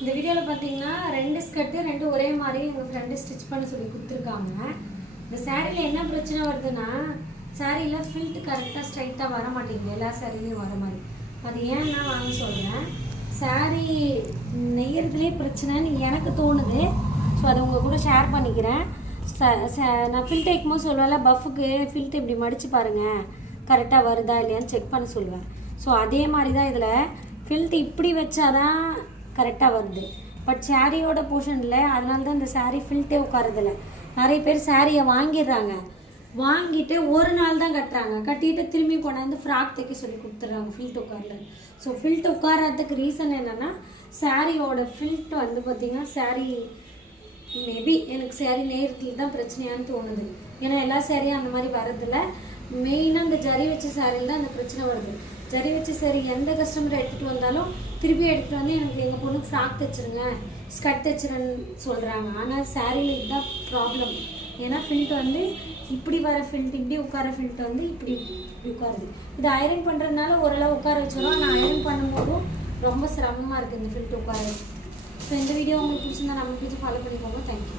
இந்த வீடியோவில் பார்த்தீங்கன்னா 2 ஸ்கர்ட்டு 2 ஒரே மாதிரி எங்கள் ஃப்ரெண்டு ஸ்டிச் பண்ண சொல்லி கொடுத்துருக்காங்க. இந்த சாரியில் என்ன பிரச்சனை வருதுன்னா, சாரியில் ஃபில்ட் கரெக்டாக ஸ்ட்ரைட்டாக வர மாட்டேங்குது, எல்லா சாரிலையும் வர மாதிரி. அது ஏன்னா வாங்க சொல்கிறேன். சாரி நெய்யறதுலேயே பிரச்சனைன்னு எனக்கு தோணுது. ஸோ அதை உங்கள் கூட ஷேர் பண்ணிக்கிறேன். நான் ஃபில்ட் வைக்கும்போது சொல்லுவேன், பஃபுக்கு ஃபில்ட் இப்படி மடித்து பாருங்கள், கரெக்டாக வருதா இல்லையான்னு செக் பண்ண சொல்லுவேன். ஸோ அதே மாதிரி தான் இதில் ஃபில்ட் இப்படி வச்சாதான் கரெக்டாக வருது. பட் சாரியோட போர்ஷன் இல்லை, அதனால தான் இந்த சாரீ ஃபில்ட்டே உட்காரதில்ல. நிறைய பேர் சாரியை வாங்கிடுறாங்க, வாங்கிட்டு ஒரு நாள் தான் கட்டுறாங்க, கட்டிட்டு திரும்பி கொண்டாந்து ஃப்ராக் தைக்க சொல்லி கொடுத்துட்றாங்க ஃபில்ட் உட்காரல. ஸோ ஃபில்ட் உட்காரத்துக்கு ரீசன் என்னென்னா, சாரியோட ஃபில்ட் வந்து பார்த்திங்கன்னா சாரீ மேபி எனக்கு சாரீ நேரத்தில் தான் பிரச்சனையான்னு தோணுது. ஏன்னா எல்லா சாரியும் அந்த மாதிரி வரதில்லை. மெயினாக இந்த ஜரி வச்ச சாரியில் தான் அந்த பிரச்சனை வருது. ஜரி வச்ச சாரி எந்த கஸ்டமர் எடுத்துகிட்டு வந்தாலும் திருப்பி எடுத்துகிட்டு வந்து எனக்கு எங்கள் பொண்ணுக்கு ஃப்ராக் தைச்சிருங்க, ஸ்கர்ட் தைச்சிருன்னு சொல்கிறாங்க. ஆனால் சாரியில் இதுதான் ப்ராப்ளம். ஏன்னா ஃபில்ட் வந்து இப்படி வர ஃபில்ட், இப்படி உட்கார ஃபில்ட் வந்து இப்படி உட்காருது. இது ஐரன் பண்ணுறதுனால ஓரளவு உட்கார வச்சிடும். ஆனால் ஐரன் பண்ணும்போதும் ரொம்ப சிரமமாக இருக்குது இந்த ஃபில்ட் உட்கார. ஸோ இந்த வீடியோ உங்களுக்கு பிடிச்சிருந்தா நம்ம பேஜை ஃபாலோ பண்ணிக்கோங்க. தேங்க்யூ.